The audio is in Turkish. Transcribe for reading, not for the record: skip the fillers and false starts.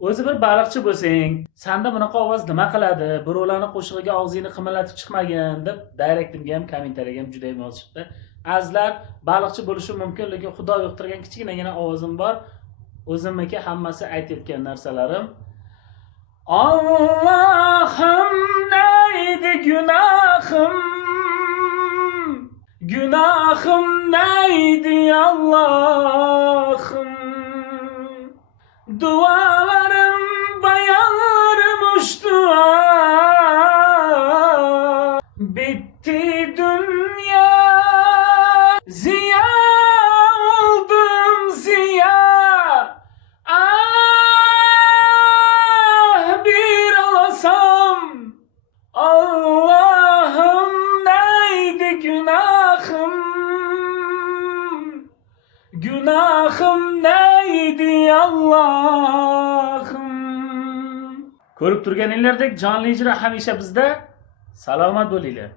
O'zi bir baliqchi bo'lsang, senda bunaqa ovoz nima qiladi? Birovlarni qo'shig'iga og'zingni qimirlatib chiqmagin deb direktimga ham, kommentariyaga ham juda ham yozishibdi. Azizlar, baliqchi bo'lishim mumkin, lekin Xudo yo'qtirgan kichkinagina ovozim bor. O'zimniki hammasi aytayotgan narsalarim. Allohim neydi günahım? Günahım neydi Allah'ım? Dualarım bayarmış dua. Bitti dünya, ziya oldum ziya. Ah bir alasam, Allah'ım neydi günahım? Günahım neydi Allah'ım? Ko'rib turganinglardek jonli ijro hamisha bizda. Salomat bo'linglar.